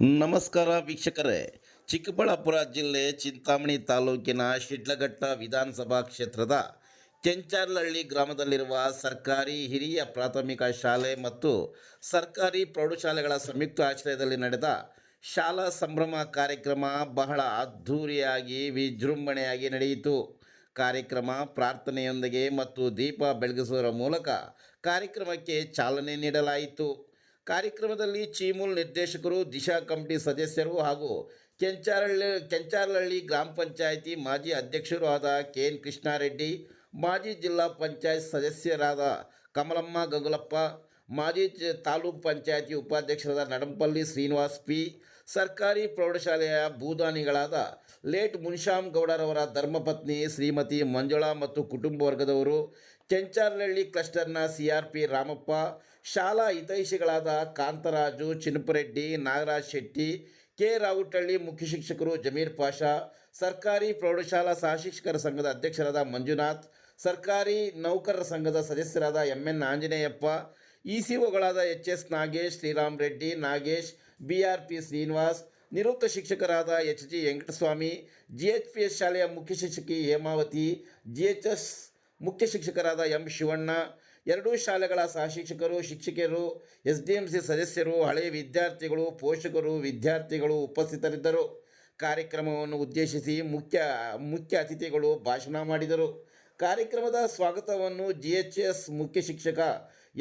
ನಮಸ್ಕಾರ ವೀಕ್ಷಕರೇ. ಚಿಕ್ಕಬಳ್ಳಾಪುರ ಜಿಲ್ಲೆ ಚಿಂತಾಮಣಿ ತಾಲೂಕಿನ ಶಿಡ್ಲಘಟ್ಟ ವಿಧಾನಸಭಾ ಕ್ಷೇತ್ರದ ಕೆಂಚಾರ್ಲಹಳ್ಳಿ ಗ್ರಾಮದಲ್ಲಿರುವ ಸರ್ಕಾರಿ ಹಿರಿಯ ಪ್ರಾಥಮಿಕ ಶಾಲೆ ಮತ್ತು ಸರ್ಕಾರಿ ಪ್ರೌಢಶಾಲೆಗಳ ಸಂಯುಕ್ತ ಆಶ್ರಯದಲ್ಲಿ ನಡೆದ ಶಾಲಾ ಸಂಭ್ರಮ ಕಾರ್ಯಕ್ರಮ ಬಹಳ ಅದ್ಧೂರಿಯಾಗಿ ವಿಜೃಂಭಣೆಯಾಗಿ ನಡೆಯಿತು. ಕಾರ್ಯಕ್ರಮ ಪ್ರಾರ್ಥನೆಯೊಂದಿಗೆ ಮತ್ತು ದೀಪ ಬೆಳಗಿಸುವುದರ ಮೂಲಕ ಕಾರ್ಯಕ್ರಮಕ್ಕೆ ಚಾಲನೆ ನೀಡಲಾಯಿತು. ಕಾರ್ಯಕ್ರಮದಲ್ಲಿ ಚೀಮೂಲ್ ನಿರ್ದೇಶಕರು, ದಿಶಾ ಕಮಿಟಿ ಸದಸ್ಯರು ಹಾಗೂ ಕೆಂಚಾರ್ಲಹಳ್ಳಿ ಗ್ರಾಮ ಪಂಚಾಯಿತಿ ಮಾಜಿ ಅಧ್ಯಕ್ಷರೂ ಆದ ಕೆ.ಎನ್. ಕೃಷ್ಣಾರೆಡ್ಡಿ, ಮಾಜಿ ಜಿಲ್ಲಾ ಪಂಚಾಯತ್ ಸದಸ್ಯರಾದ ಕಮಲಮ್ಮ ಗಗುಲಪ್ಪ, ಮಾಜಿ ತಾಲೂಕು ಪಂಚಾಯಿತಿ ಉಪಾಧ್ಯಕ್ಷರಾದ ನಡಂಪಲ್ಲಿ ಶ್ರೀನಿವಾಸ್ ಪಿ, ಸರ್ಕಾರಿ ಪ್ರೌಢಶಾಲೆಯ ಭೂದಾನಿಗಳಾದ ಲೇಟ್ ಮುನ್ಶಾಮ್ ಗೌಡರವರ ಧರ್ಮಪತ್ನಿ ಶ್ರೀಮತಿ ಮಂಜುಳಾ ಮತ್ತು ಕುಟುಂಬ ವರ್ಗದವರು, ಕೆಂಚಾರ್ಲಹಳ್ಳಿ ಕ್ಲಸ್ಟರ್ನ CRP ರಾಮಪ್ಪ, ಶಾಲಾ ಹಿತೈಷಿಗಳಾದ ಕಾಂತರಾಜು, ಚಿನ್ನಪರೆಡ್ಡಿ, ನಾಗರಾಜ್ ಶೆಟ್ಟಿ, ಕೆ. ರಾವುಟಳ್ಳಿ, ಮುಖ್ಯ ಶಿಕ್ಷಕರು ಜಮೀರ್ ಪಾಷಾ, ಸರ್ಕಾರಿ ಪ್ರೌಢಶಾಲಾ ಸಹಶಿಕ್ಷಕರ ಸಂಘದ ಅಧ್ಯಕ್ಷರಾದ ಮಂಜುನಾಥ್, ಸರ್ಕಾರಿ ನೌಕರರ ಸಂಘದ ಸದಸ್ಯರಾದ MN Anjaneyappa, ECOಗಳಾದ HS Nagesh, Shriram Reddy, Nagesh, BRP Srinivas, ನಿವೃತ್ತ ಶಿಕ್ಷಕರಾದ HG ವೆಂಕಟಸ್ವಾಮಿ, GHPS ಶಾಲೆಯ ಮುಖ್ಯ ಶಿಕ್ಷಕಿ ಹೇಮಾವತಿ, GHS ಮುಖ್ಯ ಶಿಕ್ಷಕರಾದ M ಶಿವಣ್ಣ, ಎರಡೂ ಶಾಲೆಗಳ ಸಹಶಿಕ್ಷಕರು, ಶಿಕ್ಷಕಿಯರು, SDMC ಸದಸ್ಯರು, ಹಳೆಯ ವಿದ್ಯಾರ್ಥಿಗಳು, ಪೋಷಕರು, ವಿದ್ಯಾರ್ಥಿಗಳು ಉಪಸ್ಥಿತರಿದ್ದರು. ಕಾರ್ಯಕ್ರಮವನ್ನು ಉದ್ದೇಶಿಸಿ ಮುಖ್ಯ ಅತಿಥಿಗಳು ಭಾಷಣ ಮಾಡಿದರು. ಕಾರ್ಯಕ್ರಮದ ಸ್ವಾಗತವನ್ನು GHS ಮುಖ್ಯ ಶಿಕ್ಷಕ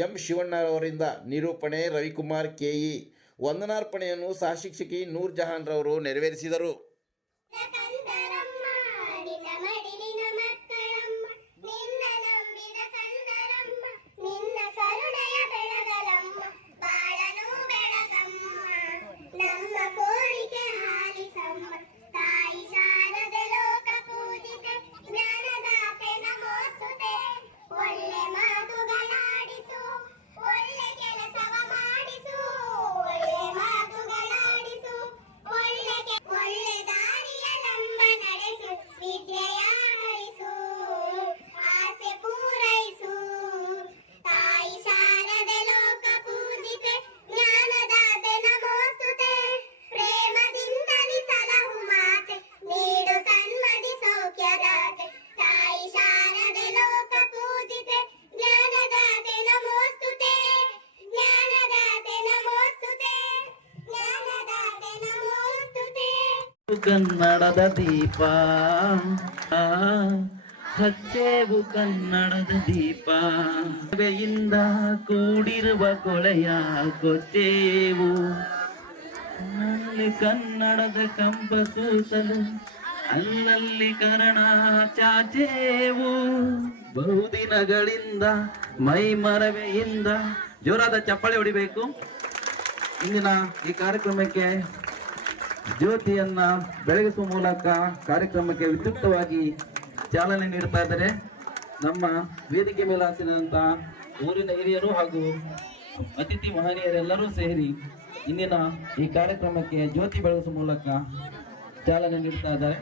M ಶಿವಣ್ಣರವರಿಂದ ನಿರೂಪಣೆ, ರವಿಕುಮಾರ್ KE, ವಂದನಾರ್ಪಣೆಯನ್ನು ಸಹಶಿಕ್ಷಕಿ ನೂರ್ ಜಹಾನ್ ರವರು ನೆರವೇರಿಸಿದರು. ಕನ್ನಡದ ದೀಪ ಹಚ್ಚೇವು ಕನ್ನಡದ ದೀಪ ಬೆಯಿಂದ ಕೂಡಿರುವ ಕೊಳೆಯ ಕೊಚ್ಚೇವು ಕನ್ನಡದ ಕಂಪ ಸೂಸಲು ಅಲ್ಲಲ್ಲಿ ಕರ್ಣ ಚಾಚೇವು ಬಹುದಿನಗಳಿಂದ ಮೈ ಮರವೆಯಿಂದ ಜೋರಾದ ಚಪ್ಪಾಳೆ ಹೊಡಿಬೇಕು. ಇಂದಿನ ಈ ಕಾರ್ಯಕ್ರಮಕ್ಕೆ ಜ್ಯೋತಿಯನ್ನ ಬೆಳಗಿಸುವ ಮೂಲಕ ಕಾರ್ಯಕ್ರಮಕ್ಕೆ ವಿದ್ಯುಕ್ತವಾಗಿ ಚಾಲನೆ ನೀಡ್ತಾ ಇದ್ದಾರೆ. ನಮ್ಮ ವೇದಿಕೆ ಮೇಲೆ ಹಾಸಿದಂತಹ ಊರಿನ ಹಿರಿಯರು ಹಾಗೂ ಅತಿಥಿ ಮಹನೀಯರೆಲ್ಲರೂ ಸೇರಿ ಇಂದಿನ ಈ ಕಾರ್ಯಕ್ರಮಕ್ಕೆ ಜ್ಯೋತಿ ಬೆಳಗಿಸುವ ಮೂಲಕ ಚಾಲನೆ ನೀಡ್ತಾ ಇದ್ದಾರೆ.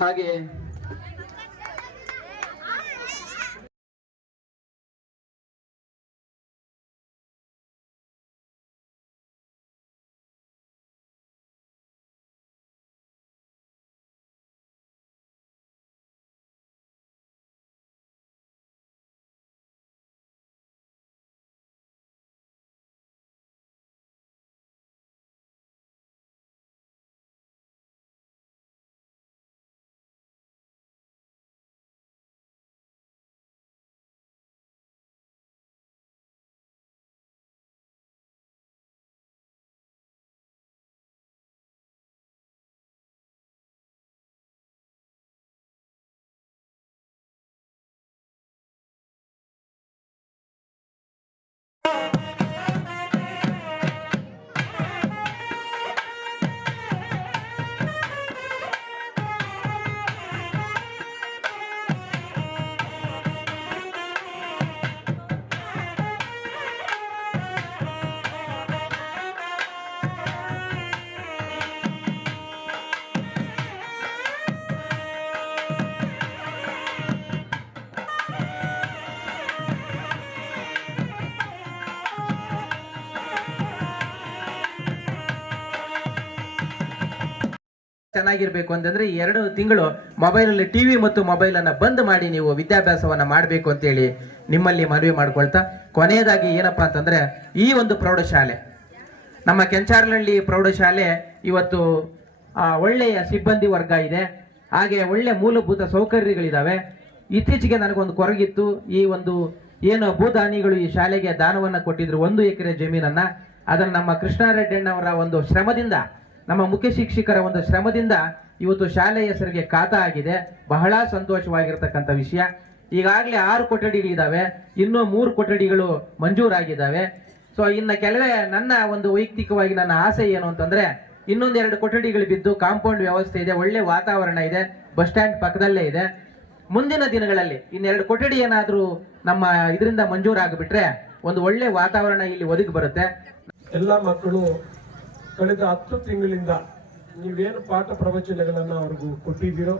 ಹಾಗೆ ಚೆನ್ನಾಗಿರ್ಬೇಕು ಅಂತಂದ್ರೆ ಈ 2 ತಿಂಗಳು ಮೊಬೈಲಲ್ಲಿ ಟಿವಿ ಮತ್ತು ಮೊಬೈಲನ್ನು ಬಂದ್ ಮಾಡಿ ನೀವು ವಿದ್ಯಾಭ್ಯಾಸವನ್ನ ಮಾಡಬೇಕು ಅಂತೇಳಿ ನಿಮ್ಮಲ್ಲಿ ಮನವಿ ಮಾಡ್ಕೊಳ್ತಾ, ಕೊನೆಯದಾಗಿ ಏನಪ್ಪಾ ಅಂತಂದ್ರೆ ಈ ಒಂದು ಪ್ರೌಢಶಾಲೆ, ನಮ್ಮ ಕೆಂಚಾರ್ಲಹಳ್ಳಿ ಪ್ರೌಢಶಾಲೆ ಇವತ್ತು ಒಳ್ಳೆಯ ಸಿಬ್ಬಂದಿ ವರ್ಗ ಇದೆ, ಹಾಗೆ ಒಳ್ಳೆ ಮೂಲಭೂತ ಸೌಕರ್ಯಗಳಿದಾವೆ. ಇತ್ತೀಚೆಗೆ ನನಗೊಂದು ಕೊರಗಿತ್ತು, ಈ ಒಂದು ಏನು ಭೂದಾನಿಗಳು ಈ ಶಾಲೆಗೆ ದಾನವನ್ನ ಕೊಟ್ಟಿದ್ರು 1 ಎಕರೆ ಜಮೀನನ್ನ, ಅದನ್ನು ನಮ್ಮ ಕೃಷ್ಣಾರೆಡ್ಡಣ್ಣವರ ಒಂದು ಶ್ರಮದಿಂದ, ನಮ್ಮ ಮುಖ್ಯ ಶಿಕ್ಷಕರ ಒಂದು ಶ್ರಮದಿಂದ ಇವತ್ತು ಶಾಲೆಯ ಹೆಸರಿಗೆ ಖಾತಾ ಆಗಿದೆ. ಬಹಳ ಸಂತೋಷವಾಗಿರ್ತಕ್ಕಂಥ ವಿಷಯ. ಈಗಾಗಲೇ 6 ಕೊಠಡಿಗಳಿದ್ದಾವೆ, ಇನ್ನೂ 3 ಕೊಠಡಿಗಳು ಮಂಜೂರಾಗಿದ್ದಾವೆ. ಸೊ ಇನ್ನು ಕೆಲವೇ ನನ್ನ ಒಂದು ವೈಯಕ್ತಿಕವಾಗಿ ನನ್ನ ಆಸೆ ಏನು ಅಂತಂದ್ರೆ, ಇನ್ನೊಂದು 2 ಕೊಠಡಿಗಳು ಬಿದ್ದು ಕಾಂಪೌಂಡ್ ವ್ಯವಸ್ಥೆ ಇದೆ, ಒಳ್ಳೆ ವಾತಾವರಣ ಇದೆ, ಬಸ್ ಸ್ಟ್ಯಾಂಡ್ ಪಕ್ಕದಲ್ಲೇ ಇದೆ. ಮುಂದಿನ ದಿನಗಳಲ್ಲಿ ಇನ್ನೆರಡು ಕೊಠಡಿ ಏನಾದರೂ ನಮ್ಮ ಇದರಿಂದ ಮಂಜೂರಾಗಿಬಿಟ್ರೆ ಒಂದು ಒಳ್ಳೆ ವಾತಾವರಣ ಇಲ್ಲಿ ಒದಗಿ ಬರುತ್ತೆ. ಎಲ್ಲ ಮಕ್ಕಳು ಕಳೆದ 10 ತಿಂಗಳಿಂದ ನೀವೇನು ಪಾಠ ಪ್ರವಚನಗಳನ್ನು ಅವ್ರಿಗೂ ಕೊಟ್ಟಿದ್ದೀರೋ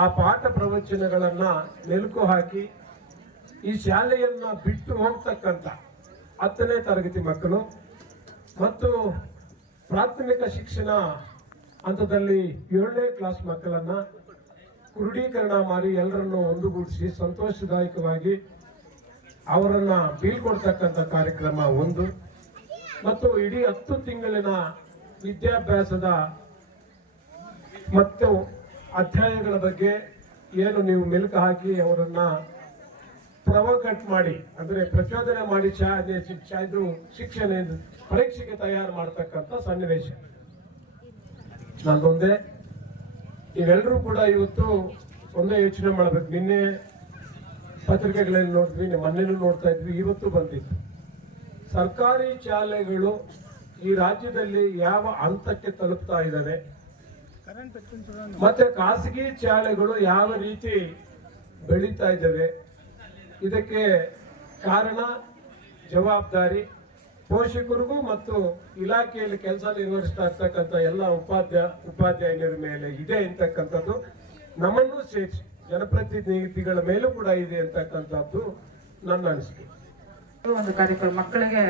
ಆ ಪಾಠ ಪ್ರವಚನಗಳನ್ನ ಮೆಲುಕು ಹಾಕಿ ಈ ಶಾಲೆಯನ್ನ ಬಿಟ್ಟು ಹೋಗ್ತಕ್ಕಂಥ 10ನೇ ತರಗತಿ ಮಕ್ಕಳು ಮತ್ತು ಪ್ರಾಥಮಿಕ ಶಿಕ್ಷಣ ಹಂತದಲ್ಲಿ 7ನೇ ಕ್ಲಾಸ್ ಮಕ್ಕಳನ್ನ ಕ್ರೋಢೀಕರಣ ಮಾಡಿ ಎಲ್ಲರನ್ನು ಒಂದುಗೂಡಿಸಿ ಸಂತೋಷದಾಯಕವಾಗಿ ಅವರನ್ನ ಬೀಳ್ಕೊಡ್ತಕ್ಕಂಥ ಕಾರ್ಯಕ್ರಮ ಒಂದು, ಮತ್ತು ಇಡೀ 10 ತಿಂಗಳಿನ ವಿದ್ಯಾಭ್ಯಾಸದ ಮತ್ತು ಅಧ್ಯಾಯಗಳ ಬಗ್ಗೆ ಏನು ನೀವು ಮೆಲುಕು ಹಾಕಿ ಅವರನ್ನ ಪ್ರವೋಕಟ್ ಮಾಡಿ, ಅಂದ್ರೆ ಪ್ರಚೋದನೆ ಮಾಡಿ ಇದು ಶಿಕ್ಷಣ ಪರೀಕ್ಷೆಗೆ ತಯಾರು ಮಾಡತಕ್ಕಂಥ ಸನ್ನಿವೇಶ ನಂದೊಂದೇ. ನೀವೆಲ್ಲರೂ ಕೂಡ ಇವತ್ತು ಒಂದೇ ಯೋಚನೆ ಮಾಡಬೇಕು. ನಿನ್ನೆ ಪತ್ರಿಕೆಗಳಲ್ಲಿ ನೋಡಿದ್ವಿ, ಮೊನ್ನೆನೂ ನೋಡ್ತಾ ಇದ್ವಿ, ಇವತ್ತು ಬಂದಿತ್ತು. ಸರ್ಕಾರಿ ಶಾಲೆಗಳು ಈ ರಾಜ್ಯದಲ್ಲಿ ಯಾವ ಹಂತಕ್ಕೆ ತಲುಪ್ತಾ ಇದ್ದಾವೆ ಮತ್ತೆ ಖಾಸಗಿ ಶಾಲೆಗಳು ಯಾವ ರೀತಿ ಬೆಳೀತಾ ಇದ್ದಾವೆ, ಇದಕ್ಕೆ ಕಾರಣ ಜವಾಬ್ದಾರಿ ಪೋಷಕರಿಗೂ ಮತ್ತು ಇಲಾಖೆಯಲ್ಲಿ ಕೆಲಸ ನಿರ್ವಹಿಸ್ತಾ ಇರ್ತಕ್ಕಂಥ ಎಲ್ಲ ಉಪಾಧ್ಯಾಯರ ಮೇಲೆ ಇದೆ ಅಂತಕ್ಕಂಥದ್ದು ನಮ್ಮನ್ನು ಸೇರಿಸಿ ಜನಪ್ರತಿನಿಧಿಗಳ ಮೇಲೂ ಕೂಡ ಇದೆ ಅಂತಕ್ಕಂಥದ್ದು ನನ್ನ ಅನಿಸಿಕೆ. ಒಂದು ಕಾರ್ಯಕ್ರಮ ಮಕ್ಕಳಿಗೆ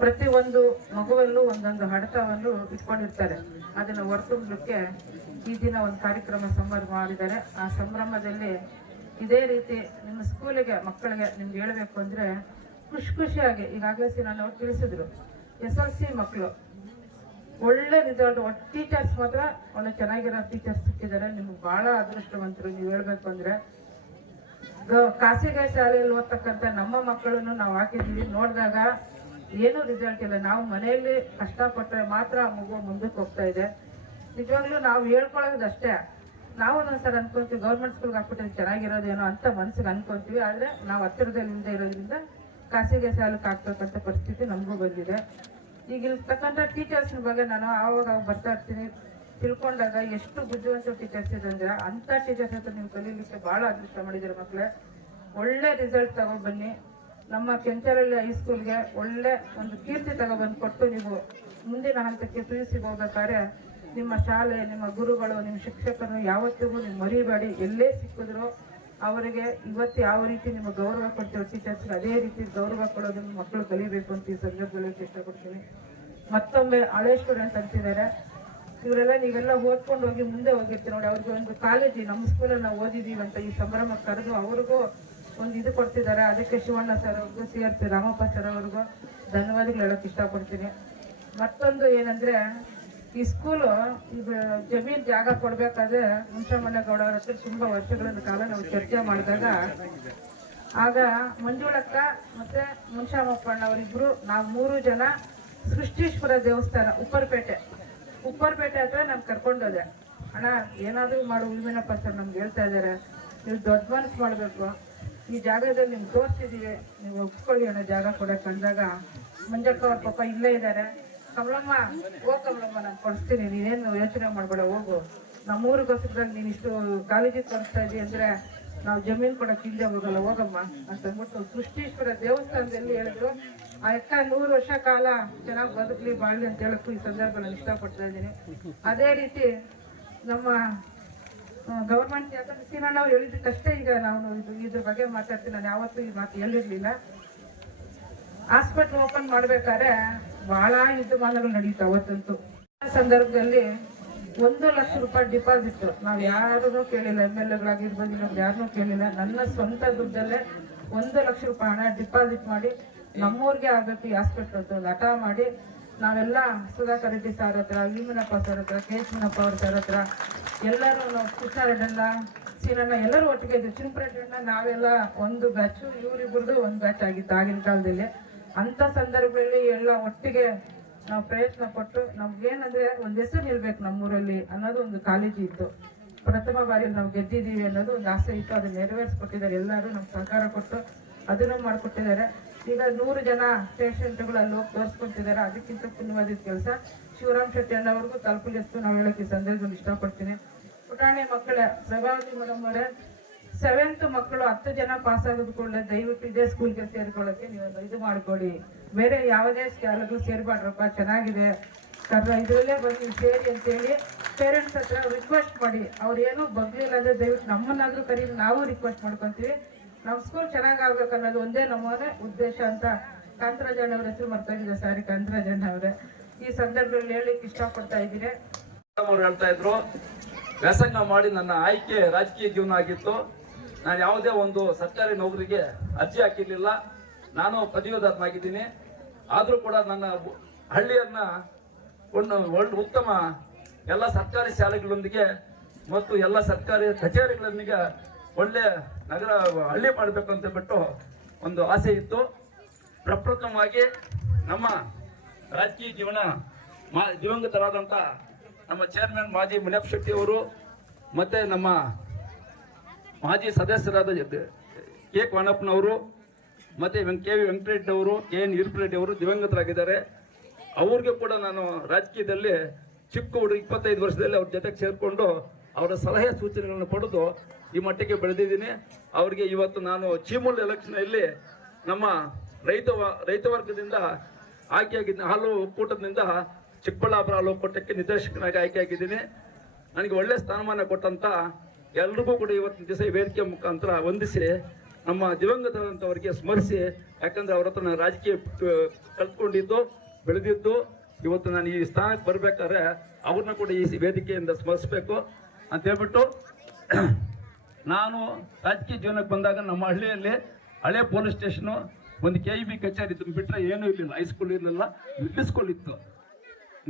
ಪ್ರತಿ ಒಂದು ಮಗುವಲ್ಲೂ ಒಂದೊಂದು ಹಡತವನ್ನು ಇಟ್ಕೊಂಡಿರ್ತಾರೆ, ಅದನ್ನು ಹೊರತುಂಬಲಿಕ್ಕೆ ಈ ದಿನ ಒಂದು ಕಾರ್ಯಕ್ರಮ ಸಂಭ್ರಮ ಮಾಡಿದ್ದಾರೆ. ಆ ಸಂಭ್ರಮದಲ್ಲಿ ಇದೇ ರೀತಿ ನಿಮ್ಮ ಸ್ಕೂಲಿಗೆ ಮಕ್ಕಳಿಗೆ ನಿಮ್ಗೆ ಹೇಳಬೇಕು ಅಂದ್ರೆ ಖುಷಿಯಾಗಿ ಈಗಾಗಲೇ ನಾನು ತಿಳಿಸಿದ್ರು, SLC ಮಕ್ಕಳು ಒಳ್ಳೆ ರಿಸಲ್ಟ್, ಟೀಚರ್ಸ್ ಮಾತ್ರ ಒಳ್ಳೆ ಚೆನ್ನಾಗಿರೋ ಟೀಚರ್ಸ್ ಸಿಕ್ಕಿದ್ದಾರೆ. ನಿಮ್ಗೆ ಬಹಳ ಅದೃಷ್ಟವಂತರು. ನೀವು ಹೇಳ್ಬೇಕು ಅಂದ್ರೆ ಖಾಸಗಿ ಶಾಲೆಯಲ್ಲಿ ಓದ್ತಕ್ಕಂಥ ನಮ್ಮ ಮಕ್ಕಳನ್ನು ನಾವು ಹಾಕಿದ್ವಿ, ನೋಡಿದಾಗ ಏನೂ ರಿಸಲ್ಟ್ ಇಲ್ಲ. ನಾವು ಮನೆಯಲ್ಲಿ ಕಷ್ಟಪಟ್ಟರೆ ಮಾತ್ರ ಮಗು ಮುಂದಕ್ಕೆ ಹೋಗ್ತಾ ಇದೆ. ನಿಜವಾಗ್ಲೂ ನಾವು ಹೇಳ್ಕೊಳ್ಳೋದಷ್ಟೇ. ನಾವು ಒಂದೊಂದ್ಸರಿ ಅನ್ಕೊಂತೀವಿ ಗೌರ್ಮೆಂಟ್ ಸ್ಕೂಲ್ಗೆ ಹಾಕ್ಬಿಟ್ಟು ಚೆನ್ನಾಗಿರೋದೇನೋ ಅಂತ ಮನ್ಸಿಗೆ ಅನ್ಕೊಂತೀವಿ, ಆದರೆ ನಾವು ಹತ್ತಿರದಲ್ಲಿ ಇಲ್ಲದೆ ಇರೋದ್ರಿಂದ ಖಾಸಗಿ ಶಾಲೆಗೆ ಹಾಕ್ತಕ್ಕಂಥ ಪರಿಸ್ಥಿತಿ ನಮಗೂ ಬಂದಿದೆ. ಈಗ ಇರ್ತಕ್ಕಂಥ ಟೀಚರ್ಸ್ನ ಬಗ್ಗೆ ನಾನು ಆವಾಗ ಬರ್ತಾ ಇರ್ತೀನಿ, ತಿಳ್ಕೊಂಡಾಗ ಎಷ್ಟು ಬುದ್ಧಿವಂತ ಟೀಚರ್ಸ್ ಇದೆ ಅಂದ್ರೆ ಅಂಥ ಟೀಚರ್ಸ್ ಹತ್ರ ನೀವು ಕಲೀಲಿಕ್ಕೆ ಭಾಳ ಅದೃಷ್ಟ ಮಾಡಿದ್ದೀರ ಮಕ್ಕಳೇ. ಒಳ್ಳೆ ರಿಸಲ್ಟ್ ತಗೊಬನ್ನಿ, ನಮ್ಮ ಕೆಂಚಾರಳ್ಳಿ ಹೈಸ್ಕೂಲ್ಗೆ ಒಳ್ಳೆ ಒಂದು ಕೀರ್ತಿ ತಗೊಬಂದು ಕೊಟ್ಟು ನೀವು ಮುಂದಿನ ಹಂತಕ್ಕೆ PUC ಹೋಗ್ಬೇಕಾದ್ರೆ ನಿಮ್ಮ ಶಾಲೆ, ನಿಮ್ಮ ಗುರುಗಳು, ನಿಮ್ಮ ಶಿಕ್ಷಕರು ಯಾವತ್ತಿಗೂ ನೀವು ಮರಿಬೇಡಿ. ಎಲ್ಲೇ ಸಿಕ್ಕಿದ್ರು ಅವರಿಗೆ ಇವತ್ತು ಯಾವ ರೀತಿ ನಿಮ್ಮ ಗೌರವ ಕೊಡ್ತೀವಿ ಟೀಚರ್ಸ್ಗೆ, ಅದೇ ರೀತಿ ಗೌರವ ಕೊಡೋದನ್ನು ಮಕ್ಕಳು ಕಲಿಬೇಕು ಅಂತ ಈ ಸಂದರ್ಭದಲ್ಲಿ ಇಷ್ಟಪಡ್ತೀನಿ. ಮತ್ತೊಮ್ಮೆ ಹಳೆ ಸ್ಟೂಡೆಂಟ್ಸ್ ಅಂತಿದ್ದಾರೆ, ಇವರೆಲ್ಲ ನೀವೆಲ್ಲ ಓದ್ಕೊಂಡು ಹೋಗಿ ಮುಂದೆ ಹೋಗಿರ್ತೀವಿ ನೋಡಿ, ಅವ್ರಿಗೆ ಒಂದು ಕಾಲೇಜಿ ನಮ್ಮ ಸ್ಕೂಲಲ್ಲಿ ನಾವು ಓದಿದ್ದೀವಿ ಅಂತ ಈ ಸಂಭ್ರಮ ಕರೆದು ಅವ್ರಿಗೂ ಒಂದು ಇದು ಕೊಡ್ತಿದ್ದಾರೆ. ಅದಕ್ಕೆ ಶಿವಣ್ಣ ಸರ್ ಅವ್ರಿಗೂ, CRP ರಾಮಪ್ಪ ಸರ್ ಅವ್ರಿಗೂ ಧನ್ಯವಾದಗಳು ಹೇಳೋಕೆ ಇಷ್ಟಪಡ್ತೀನಿ. ಮತ್ತೊಂದು ಏನಂದ್ರೆ ಈ ಸ್ಕೂಲು ಈಗ ಜಮೀನ್ ಜಾಗ ಕೊಡ್ಬೇಕಾದ್ರೆ ಮುನ್ಷಮಣ್ಣಗೌಡ ಅವ್ರ ಹತ್ರ ತುಂಬಾ ವರ್ಷಗಳ ಕಾಲ ನಾವು ಚರ್ಚೆ ಮಾಡಿದಾಗ ಆಗ ಮಂಜುಳಕ್ಕ ಮತ್ತೆ ಮುನ್ಷಾಮಪ್ಪಣ್ಣ ಅವರಿಬ್ರು ನಾವು 3 ಜನ ಸೃಷ್ಟೀಶ್ವರ ದೇವಸ್ಥಾನ ಉಪ್ಪರ್ಪೇಟೆ ಹತ್ರ ನಾನು ಕರ್ಕೊಂಡೋದೆ. ಅಣ್ಣ ಏನಾದರೂ ಮಾಡು ಉಳ್ಮಿನಪ್ಪ ಸರ್ ನಮ್ಗೆ ಹೇಳ್ತಾ ಇದ್ದಾರೆ, ನೀವು ದೊಡ್ಡ ಮನಸ್ಸು ಮಾಡಬೇಕು, ಈ ಜಾಗದಲ್ಲಿ ನಿಮ್ಗೆ ತೋರಿಸ್ತಿದ್ದೀವಿ, ನೀವು ಒಪ್ಕೊಳ್ಳಿ ಅಣ್ಣ ಜಾಗ ಕೊಡಕ್ಕೆ ಅಂದಾಗ ಮಂಜಕ್ಕ ಅವ್ರ ಪಾಪ ಇಲ್ಲೇ ಇದ್ದಾರೆ. ಕಮಲಮ್ಮ ಕಮಲಮ್ಮ ನಾನು ಕೊಡಿಸ್ತೀನಿ, ನೀನೇನು ಯೋಚನೆ ಮಾಡಬೇಡ, ಹೋಗು, ನಮ್ಮೂರಿಗೋಸ್ಕರ ನೀನು ಇಷ್ಟು ಕಾಲೇಜಿಗೆ ತೋರಿಸ್ತಾ ಇದ್ದೀವಿ ಅಂದರೆ ನಾವು ಜಮೀನು ಕೊಡೋಕೆ ಹಿಂದೆ ಹೋಗಲ್ಲ, ಹೋಗಮ್ಮ ಅಂತಂದ್ಬಿಟ್ಟು ಸೃಷ್ಟೀಶ್ವರ ದೇವಸ್ಥಾನದಲ್ಲಿ ಹೇಳಿದ್ರು. ಆ ಅಕ್ಕ 100 ವರ್ಷ ಕಾಲ ಚೆನ್ನಾಗಿ ಬದುಕಲಿ ಬಾಳ್ಲಿ ಅಂತ ಹೇಳಕ್ಕೂ ಈ ಸಂದರ್ಭ ನಾನು ಇಷ್ಟಪಡ್ತಾ ಇದ್ದೀನಿ. ಅದೇ ರೀತಿ ನಮ್ಮ ಗೌರ್ಮೆಂಟ್, ಯಾಕಂದ್ರೆ ಸೀನಣ್ಣ ಅವ್ರು ಹೇಳಿದ್ದಕ್ಕಷ್ಟೇ ಈಗ ನಾವು ಇದ್ರ ಬಗ್ಗೆ ಮಾತಾಡ್ತೀನಿ, ನಾನು ಯಾವತ್ತೂ ಈ ಮಾತು ಹೇಳಿರ್ಲಿಲ್ಲ. ಹಾಸ್ಪಿಟ್ಲ್ ಓಪನ್ ಮಾಡ್ಬೇಕಾದ್ರೆ ಬಹಳ ಯುದ್ಧಮಾನಗಳು ನಡೀತಾವೆ ಅವತ್ತಂತೂ. ಸಂದರ್ಭದಲ್ಲಿ 1 ಲಕ್ಷ ರೂಪಾಯಿ ಡಿಪಾಸಿಟ್. ನಾವು ಯಾರನ್ನೂ ಕೇಳಿಲ್ಲ, MLAಗಳಾಗಿರ್ಬೋದು, ನಮ್ಗೆ ಯಾರನ್ನೂ ಕೇಳಿಲ್ಲ. ನನ್ನ ಸ್ವಂತ ದುಡ್ಡಲ್ಲೇ 1 ಲಕ್ಷ ರೂಪಾಯಿ ಹಣ ಡಿಪಾಸಿಟ್ ಮಾಡಿ ನಮ್ಮೂರಿಗೆ ಆಗಬೇಕು ಈ ಹಾಸ್ಪಿಟ್ಲ್ ಅಂತ ಒಂದು ಹಠ ಮಾಡಿ ನಾವೆಲ್ಲ ಸುಧಾಕರ್ ರೆಡ್ಡಿ ಸರ್ ಹತ್ರ, ಭೀಮನಪ್ಪ ಸರ್ ಹತ್ರ, ಕೇಶವನಪ್ಪ ಅವ್ರ ಸರ್ ಹತ್ರ ಎಲ್ಲರೂ, ನಾವು ಕೃಷ್ಣಾರೆಡ್ಡಣ್ಣ, ಸೀನಣ್ಣ ಎಲ್ಲರೂ ಒಟ್ಟಿಗೆ ಇದ್ವಿ. ಚಿಂಪರೆಡ್ಡಣ್ಣ ನಾವೆಲ್ಲ ಒಂದು ಬ್ಯಾಚ್, ಇವರಿಬ್ಬರದು ಒಂದು ಬ್ಯಾಚ್ ಆಗಿತ್ತು ಆಗಿನ ಕಾಲದಲ್ಲಿ. ಅಂಥ ಸಂದರ್ಭದಲ್ಲಿ ಎಲ್ಲ ಒಟ್ಟಿಗೆ ನಾವು ಪ್ರಯತ್ನ ಪಟ್ಟು ನಮ್ಗೇನಂದ್ರೆ ಒಂದು ಹೆಸರು ನಿಲ್ಬೇಕು ನಮ್ಮೂರಲ್ಲಿ ಅನ್ನೋದು ಒಂದು ಕಾಳಜಿ ಇತ್ತು. ಪ್ರಥಮ ಬಾರಿ ನಾವು ಗೆದ್ದಿದ್ದೀವಿ ಅನ್ನೋದು ಒಂದು ಆಸೆ ಇತ್ತು. ಅದು ನೆರವೇರಿಸ್ಕೊಟ್ಟಿದ್ದಾರೆ. ಎಲ್ಲರೂ ನಮ್ಗೆ ಸಹಕಾರ ಕೊಟ್ಟು ಅದನ್ನು ಮಾಡಿಕೊಟ್ಟಿದ್ದಾರೆ. ಈಗ 100 ಜನ ಪೇಷಂಟ್ಗಳು ಅಲ್ಲಿ ಹೋಗಿ ತೋರಿಸ್ಕೊತಿದ್ದಾರೆ. ಅದಕ್ಕಿಂತ ಪುಣ್ಯವಾದ ಕೆಲಸ ಶಿವರಾಮ್ ಶೆಟ್ಟಿ ಅನ್ನೋರ್ಗೂ ತಲುಪಲಿಸ್ತು ನಾವು ಹೇಳೋಕ್ಕೆ ಈ ಸಂದರ್ಭದಲ್ಲಿ ಇಷ್ಟಪಡ್ತೀನಿ. ಪುಟಾಣಿ ಮಕ್ಕಳೇ, ಪ್ರಭಾವತಿ ಮೇಡಮ್ ಅವರೇ, 7th ಮಕ್ಕಳು 10 ಜನ ಪಾಸ್ ಆಗೋದು ಕೂಡಲೇ ದಯವಿಟ್ಟು ಇದೇ ಸ್ಕೂಲ್ಗೆ ಸೇರ್ಕೊಳ್ಳೋಕ್ಕೆ ನೀವು ಇದು ಮಾಡಿಕೊಡಿ. ಬೇರೆ ಯಾವುದೇ ಶಾಲೆಗಳು ಸೇರ್ಬಾಡ್ರಪ್ಪ, ಚೆನ್ನಾಗಿದೆ ಇದರಲ್ಲೇ ಬಂದು ಸೇರಿ ಅಂತೇಳಿ ಪೇರೆಂಟ್ಸ್ ಹತ್ರ ರಿಕ್ವೆಸ್ಟ್ ಮಾಡಿ. ಅವ್ರು ಏನೂ ಬಗ್ಲಿಲ್ಲ ಅಂದರೆ ದಯವಿಟ್ಟು ನಮ್ಮನ್ನಾದರೂ ಕರೀ, ನಾವು ರಿಕ್ವೆಸ್ಟ್ ಮಾಡ್ಕೊತೀವಿ. ನಮ್ಮ ಸ್ಕೂಲ್ ಚೆನ್ನಾಗಿ ಆಗ್ಬೇಕು ಅನ್ನೋದು ಒಂದೇ ನಮ್ಮದೇ ಉದ್ದೇಶ ಅಂತ ಕಾಂತರಾಜಣ್ಣ ಅವ್ರ ಹೆಸರು ಮರ್ತಾಗಿದೆ. ಸಾರಿ ಕಾಂತರಾಜಣ್ಣ ಅವರೇ, ಈ ಸಂದರ್ಭದಲ್ಲಿ ಹೇಳಲಿಕ್ಕೆ ಇಷ್ಟಪಡ್ತಾ ಇದ್ದೀನಿ. ಅವರು ಹೇಳ್ತಾ ಇದ್ರು, ವ್ಯಾಸಂಗ ಮಾಡಿ ನನ್ನ ಆಯ್ಕೆ ರಾಜಕೀಯ ಜೀವನ ಆಗಿತ್ತು. ನಾನು ಯಾವುದೇ ಒಂದು ಸರ್ಕಾರಿ ನೌಕರಿಗೆ ಅರ್ಜಿ ಹಾಕಿರ್ಲಿಲ್ಲ. ನಾನು ಪದವೀಧರನಾಗಿದ್ದೀನಿ. ಆದರೂ ಕೂಡ ನನ್ನ ಹಳ್ಳಿಯನ್ನ ಒಂದು ಉತ್ತಮ ಎಲ್ಲ ಸರ್ಕಾರಿ ಶಾಲೆಗಳೊಂದಿಗೆ ಮತ್ತು ಎಲ್ಲ ಸರ್ಕಾರಿ ಕಚೇರಿಗಳೊಂದಿಗೆ ಒಳ್ಳೆ ನಗರ ಹಳ್ಳಿ ಮಾಡಬೇಕು ಅಂತ ಬಿಟ್ಟು ಒಂದು ಆಸೆ ಇತ್ತು. ಪ್ರಪ್ರಥಮವಾಗಿ ನಮ್ಮ ರಾಜಕೀಯ ಜೀವನ ದಿವಂಗತರಾದಂಥ ನಮ್ಮ ಚೇರ್ಮನ್ ಮಾಜಿ ಮುನಿಯಪ್ಪ ಶೆಟ್ಟಿ ಅವರು ಮತ್ತೆ ನಮ್ಮ ಮಾಜಿ ಸದಸ್ಯರಾದ ಕೆ ಕ್ವಾಣಪ್ಪನವರು ಮತ್ತೆ KV ವೆಂಕಟರೆಡ್ಡಿ ಅವರು, KN ಈರ್ಪರೆಡ್ಡಿ ಅವರು ದಿವಂಗತರಾಗಿದ್ದಾರೆ. ಅವ್ರಿಗೆ ಕೂಡ ನಾನು ರಾಜಕೀಯದಲ್ಲಿ ಚಿಕ್ಕ ಹುಡುಗ 25 ವರ್ಷದಲ್ಲಿ ಅವ್ರ ಜೊತೆಗೆ ಸೇರಿಕೊಂಡು ಅವರ ಸಲಹೆ ಸೂಚನೆಗಳನ್ನು ಪಡೆದು ಈ ಮಟ್ಟಿಗೆ ಬೆಳೆದಿದ್ದೀನಿ. ಅವರಿಗೆ ಇವತ್ತು ನಾನು ಚೀಮೂಲ್ ಎಲೆಕ್ಷನಲ್ಲಿ ನಮ್ಮ ರೈತ ವರ್ಗದಿಂದ ಆಯ್ಕೆಯಾಗಿದ್ದೀನಿ. ಹಾಲು ಒಕ್ಕೂಟದಿಂದ ಚಿಕ್ಕಬಳ್ಳಾಪುರ ಹಾಲು ಒಕ್ಕೂಟಕ್ಕೆ ನಿರ್ದೇಶಕನಾಗಿ ಆಯ್ಕೆಯಾಗಿದ್ದೀನಿ. ನನಗೆ ಒಳ್ಳೆ ಸ್ಥಾನಮಾನ ಕೊಟ್ಟಂತ ಎಲ್ರಿಗೂ ಕೂಡ ಇವತ್ತಿನ ದಿವಸ ಈ ವೇದಿಕೆ ಮುಖಾಂತರ ವಂದಿಸಿ ನಮ್ಮ ದಿವಂಗತರಂಥವರಿಗೆ ಸ್ಮರಿಸಿ, ಯಾಕಂದ್ರೆ ಅವ್ರ ಹತ್ರ ನಾನು ರಾಜಕೀಯ ಕಲ್ತ್ಕೊಂಡಿದ್ದು ಬೆಳೆದಿದ್ದು. ಇವತ್ತು ನಾನು ಈ ಸ್ಥಾನಕ್ಕೆ ಬರಬೇಕಾದ್ರೆ ಅವ್ರನ್ನ ಕೂಡ ಈ ವೇದಿಕೆಯಿಂದ ಸ್ಮರಿಸಬೇಕು ಅಂತ ಹೇಳ್ಬಿಟ್ಟು, ನಾನು ರಾಜಕೀಯ ಜೀವನಕ್ಕೆ ಬಂದಾಗ ನಮ್ಮ ಹಳ್ಳಿಯಲ್ಲಿ ಹಳೆ ಪೊಲೀಸ್ ಸ್ಟೇಷನು, ಒಂದು KEB ಕಚೇರಿ ಇದ್ದು ಬಿಟ್ಟರೆ ಏನೂ ಇರಲಿಲ್ಲ. ಹೈಸ್ಕೂಲ್ ಇರಲಿಲ್ಲ, ಮಿಡ್ಲ್ ಸ್ಕೂಲ್ ಇತ್ತು.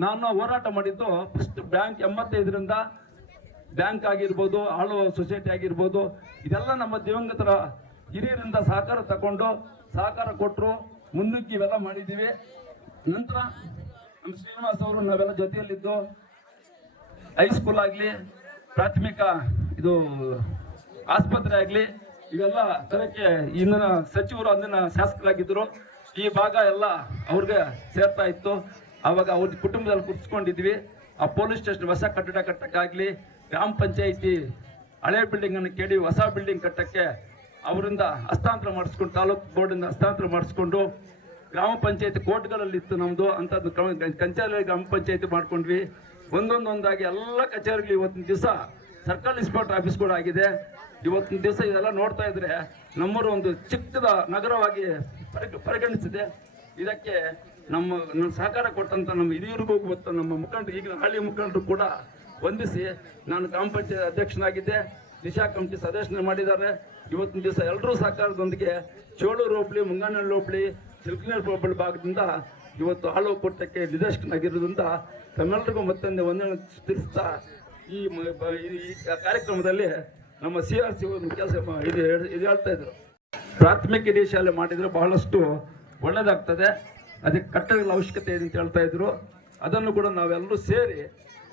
ನಾನು ಹೋರಾಟ ಮಾಡಿದ್ದು ಫಸ್ಟ್ ಬ್ಯಾಂಕ್ 85ರಿಂದ ಬ್ಯಾಂಕ್ ಆಗಿರ್ಬೋದು, ಆಳುವ ಸೊಸೈಟಿ ಆಗಿರ್ಬೋದು, ಇದೆಲ್ಲ ನಮ್ಮ ದಿವಂಗತರ ಹಿರಿಯರಿಂದ ಸಹಕಾರ ತಗೊಂಡು ಸಹಕಾರ ಕೊಟ್ಟರು, ಮುಂದಕ್ಕೆ ಇವೆಲ್ಲ ಮಾಡಿದ್ದೀವಿ. ನಂತರ ನಮ್ಮ ಶ್ರೀನಿವಾಸ್ ಅವರು ನಾವೆಲ್ಲ ಜೊತೆಯಲ್ಲಿದ್ದು ಹೈಸ್ಕೂಲ್ ಆಗಲಿ, ಪ್ರಾಥಮಿಕ ಇದು ಆಸ್ಪತ್ರೆ ಆಗಲಿ, ಇವೆಲ್ಲ ತರಕ್ಕೆ ಇಂದಿನ ಸಚಿವರು ಅಂದಿನ ಶಾಸಕರಾಗಿದ್ದರು. ಈ ಭಾಗ ಎಲ್ಲ ಅವ್ರಿಗೆ ಸೇರ್ತಾ ಇತ್ತು. ಆವಾಗ ಅವ್ರ ಕುಟುಂಬದಲ್ಲಿ ಕುರ್ಸ್ಕೊಂಡಿದ್ವಿ. ಆ ಪೊಲೀಸ್ ಸ್ಟೇಷನ್ ಹೊಸ ಕಟ್ಟಡ ಕಟ್ಟಕ್ಕಾಗಲಿ, ಗ್ರಾಮ ಪಂಚಾಯಿತಿ ಹಳೆ ಬಿಲ್ಡಿಂಗನ್ನು ಕೇಳಿ ಹೊಸ ಬಿಲ್ಡಿಂಗ್ ಕಟ್ಟಕ್ಕೆ ಅವರಿಂದ ಹಸ್ತಾಂತರ ಮಾಡಿಸ್ಕೊಂಡು, ತಾಲೂಕು ಬೋರ್ಡಿಂದ ಹಸ್ತಾಂತರ ಮಾಡಿಸ್ಕೊಂಡು, ಗ್ರಾಮ ಪಂಚಾಯತಿ ಕೋರ್ಟ್ಗಳಲ್ಲಿತ್ತು ನಮ್ಮದು ಅಂಥದ್ದು ಕಂಚಾಲ ಗ್ರಾಮ ಪಂಚಾಯತಿ ಮಾಡ್ಕೊಂಡ್ವಿ. ಒಂದೊಂದಾಗಿ ಎಲ್ಲ ಕಚೇರಿಗಳು ಇವತ್ತಿನ ದಿವಸ ಸರ್ಕಲ್ ಇನ್ಸ್ಪೆಕ್ಟರ್ ಆಫೀಸ್ ಕೂಡ ಆಗಿದೆ. ಇವತ್ತಿನ ದಿವಸ ಇದೆಲ್ಲ ನೋಡ್ತಾ ಇದ್ರೆ ನಮ್ಮೂರು ಒಂದು ಚಿಕ್ಕದ ನಗರವಾಗಿ ಪರಿಗಣಿಸಿದೆ. ಇದಕ್ಕೆ ನಮ್ಮ ಸಹಕಾರ ಕೊಟ್ಟಂತ ನಮ್ಮ ಹಿರಿಯರಿಗೂ ಗೊತ್ತು, ನಮ್ಮ ಮುಖಂಡರು, ಈಗಿನ ಹಳ್ಳಿ ಮುಖಂಡರು ಕೂಡ ವಂದಿಸಿ, ನಾನು ಗ್ರಾಮ ಪಂಚಾಯತ್ ಅಧ್ಯಕ್ಷನಾಗಿದ್ದೆ, ದಿಶಾ ಕಮಿಟಿ ಸದಸ್ಯನ ಮಾಡಿದ್ದಾರೆ. ಇವತ್ತಿನ ದಿವಸ ಎಲ್ಲರೂ ಸಹಕಾರದೊಂದಿಗೆ ಚೋಳೂರು ಹೋಬಳಿ, ಮುಂಗಾನಹಳ್ಳಿ ಹೋಬಳಿ, ಚಿಲ್ಕನಹಳ್ಳಿ ಹೋಬಳಿ ಭಾಗದಿಂದ ಇವತ್ತು ಹಾಲು ಒಕ್ಕೂಟಕ್ಕೆ ನಿರ್ದೇಶಕನಾಗಿರೋದ್ರಿಂದ ತಮ್ಮೆಲ್ಲರಿಗೂ ಮತ್ತೊಂದು ವಂದನೆ ತಿಳಿಸ್ತಾ ಈ ಕಾರ್ಯಕ್ರಮದಲ್ಲಿ ನಮ್ಮ CRC ಒಂದು ಕೆಲಸ ಇದು ಹೇಳ್ತಾ ಇದ್ರು, ಪ್ರಾಥಮಿಕ ಹಿರಿಯ ಶಾಲೆ ಮಾಡಿದರೆ ಬಹಳಷ್ಟು ಒಳ್ಳೆಯದಾಗ್ತದೆ, ಅದಕ್ಕೆ ಕಟ್ಟಡಗಳ ಅವಶ್ಯಕತೆ ಇದೆ ಅಂತ ಹೇಳ್ತಾ ಇದ್ರು. ಅದನ್ನು ಕೂಡ ನಾವೆಲ್ಲರೂ ಸೇರಿ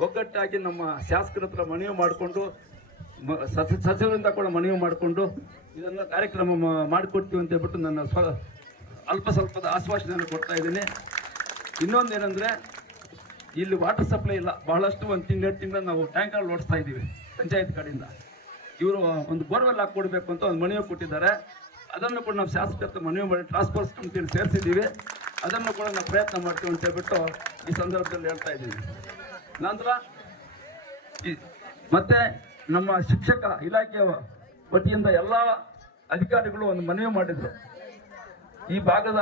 ಒಗ್ಗಟ್ಟಾಗಿ ನಮ್ಮ ಶಾಸಕರ ಹತ್ರ ಮನವಿ ಮಾಡಿಕೊಂಡು, ಸಚಿವರಿಂದ ಕೂಡ ಮನವಿ ಮಾಡಿಕೊಂಡು ಇದನ್ನು ಕಾರ್ಯಕ್ರಮ ಮಾಡಿಕೊಡ್ತೀವಿ ಅಂತ ಹೇಳ್ಬಿಟ್ಟು ನನ್ನ ಅಲ್ಪ ಸ್ವಲ್ಪದ ಆಶ್ವಾಸನೆಯನ್ನು ಕೊಡ್ತಾ ಇದ್ದೀನಿ. ಇನ್ನೊಂದೇನೆಂದರೆ, ಇಲ್ಲಿ ವಾಟರ್ ಸಪ್ಲೈ ಇಲ್ಲ. ಬಹಳಷ್ಟು 1 ತಿಂಗಳು 2 ತಿಂಗಳು ನಾವು ಟ್ಯಾಂಕರ್ ಓಡಿಸ್ತಾ ಇದ್ದೀವಿ ಪಂಚಾಯತ್ ಕಡೆಯಿಂದ. ಇವರು ಒಂದು ಬೋರ್ವೆಲ್ ಹಾಕೊಡ್ಬೇಕು ಅಂತ ಒಂದು ಮನವಿ ಕೊಟ್ಟಿದ್ದಾರೆ. ಅದನ್ನು ಕೂಡ ನಾವು ಶಾಸಕರ ಮನವಿ ಮಾಡಿ ಟ್ರಾನ್ಸ್ಫರ್ಸ್ ಕಮಿಟಿಯಲ್ಲಿ ಸೇರಿಸಿದ್ದೀವಿ. ಅದನ್ನು ಕೂಡ ನಾವು ಪ್ರಯತ್ನ ಮಾಡ್ತೀವಿ ಅಂತ ಹೇಳ್ಬಿಟ್ಟು ಈ ಸಂದರ್ಭದಲ್ಲಿ ಹೇಳ್ತಾ ಇದ್ದೀವಿ. ನಂತರ ಮತ್ತೆ ನಮ್ಮ ಶಿಕ್ಷಕ ಇಲಾಖೆಯ ವತಿಯಿಂದ ಎಲ್ಲ ಅಧಿಕಾರಿಗಳು ಒಂದು ಮನವಿ ಮಾಡಿದರು. ಈ ಭಾಗದ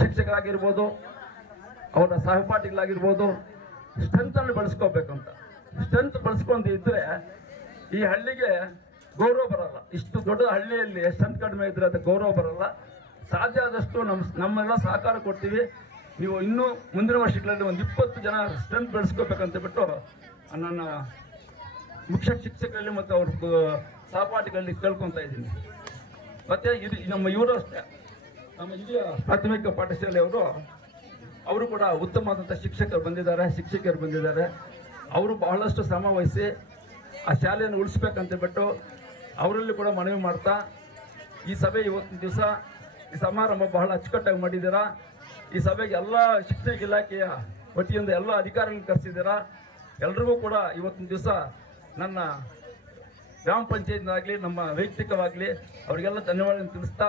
ಶಿಕ್ಷಕರಾಗಿರ್ಬೋದು, ಅವರ ಸಹಪಾಠಿಗಳಾಗಿರ್ಬೋದು, ಸ್ಟ್ರೆಂತನ್ನು ಬೆಳೆಸ್ಕೋಬೇಕಂತ. ಸ್ಟ್ರೆಂತ್ ಬಳಸ್ಕೊಂಡು ಇದ್ರೆ ಈ ಹಳ್ಳಿಗೆ ಗೌರವ ಬರಲ್ಲ. ಇಷ್ಟು ದೊಡ್ಡ ಹಳ್ಳಿಯಲ್ಲಿ ಸ್ಟ್ರೆಂತ್ ಕಡಿಮೆ ಇದ್ರೆ ಅದು ಗೌರವ ಬರಲ್ಲ. ಸಾಧ್ಯ ಆದಷ್ಟು ನಮ್ಮೆಲ್ಲ ಸಹಕಾರ ಕೊಡ್ತೀವಿ. ನೀವು ಇನ್ನೂ ಮುಂದಿನ ವರ್ಷಗಳಲ್ಲಿ ಒಂದು 20 ಜನ ಸ್ಟ್ರೆಂತ್ ಬೆಳೆಸ್ಕೋಬೇಕಂತ ಬಿಟ್ಟು ನನ್ನ ಮುಖ್ಯ ಶಿಕ್ಷಕರಲ್ಲಿ ಮತ್ತು ಅವ್ರ ಸಹಪಾಠಿಗಳಲ್ಲಿ ಕೇಳ್ಕೊತಾ ಇದ್ದೀನಿ. ಮತ್ತೆ ನಮ್ಮ ಇವರು ಅಷ್ಟೇ, ನಮ್ಮ ಹಿರಿಯ ಪ್ರಾಥಮಿಕ ಪಾಠಶಾಲೆಯವರು ಅವರು ಕೂಡ ಉತ್ತಮವಾದಂಥ ಶಿಕ್ಷಕರು ಬಂದಿದ್ದಾರೆ. ಅವರು ಬಹಳಷ್ಟು ಶ್ರಮ ವಹಿಸಿ ಆ ಶಾಲೆಯನ್ನು ಉಳಿಸ್ಬೇಕಂತ ಬಿಟ್ಟು ಅವರಲ್ಲಿ ಕೂಡ ಮನವಿ ಮಾಡ್ತಾ ಈ ಸಭೆ ಇವತ್ತಿನ ದಿವಸ ಈ ಸಮಾರಂಭ ಬಹಳ ಅಚ್ಚುಕಟ್ಟಾಗಿ ಮಾಡಿದ್ದೀರಾ. ಈ ಸಭೆಗೆ ಎಲ್ಲ ಶಿಕ್ಷಣ ಇಲಾಖೆಯ ವತಿಯಿಂದ ಎಲ್ಲ ಅಧಿಕಾರಿಗಳನ್ನು ಕರೆಸಿದ್ದೀರಾ. ಎಲ್ರಿಗೂ ಕೂಡ ಇವತ್ತಿನ ದಿವಸ ನನ್ನ ಗ್ರಾಮ ಪಂಚಾಯತ್ನಾಗಲಿ ನಮ್ಮ ವೈಯಕ್ತಿಕವಾಗಲಿ ಅವರಿಗೆಲ್ಲ ಧನ್ಯವಾದ ತಿಳಿಸ್ತಾ,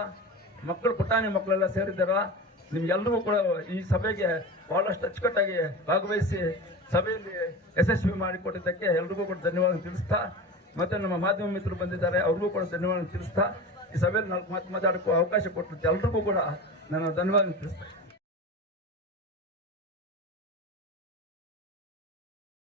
ಮಕ್ಕಳು ಪುಟಾಣಿ ಮಕ್ಕಳೆಲ್ಲ ಸೇರಿದ್ದಾರ. ನಿಮ್ಗೆಲ್ರಿಗೂ ಕೂಡ ಈ ಸಭೆಗೆ ಬಹಳಷ್ಟು ಅಚ್ಚುಕಟ್ಟಾಗಿ ಭಾಗವಹಿಸಿ ಸಭೆಯಲ್ಲಿ ಯಶಸ್ವಿ ಮಾಡಿಕೊಟ್ಟಿದ್ದಕ್ಕೆ ಎಲ್ರಿಗೂ ಕೂಡ ಧನ್ಯವಾದ ತಿಳಿಸ್ತಾ, ಮತ್ತೆ ನಮ್ಮ ಮಾಧ್ಯಮ ಮಿತ್ರರು ಬಂದಿದ್ದಾರೆ ಅವ್ರಿಗೂ ಕೂಡ ಧನ್ಯವಾದ ತಿಳಿಸ್ತಾ, ಈ ಸಭೆಯಲ್ಲಿ ಮಾತಾಡೋಕ್ಕೂ ಅವಕಾಶ ಕೊಟ್ಟಿದ್ದೆ ಎಲ್ರಿಗೂ ಕೂಡ ನಾನು ಧನ್ಯವಾದ ತಿಳಿಸ್ತಾ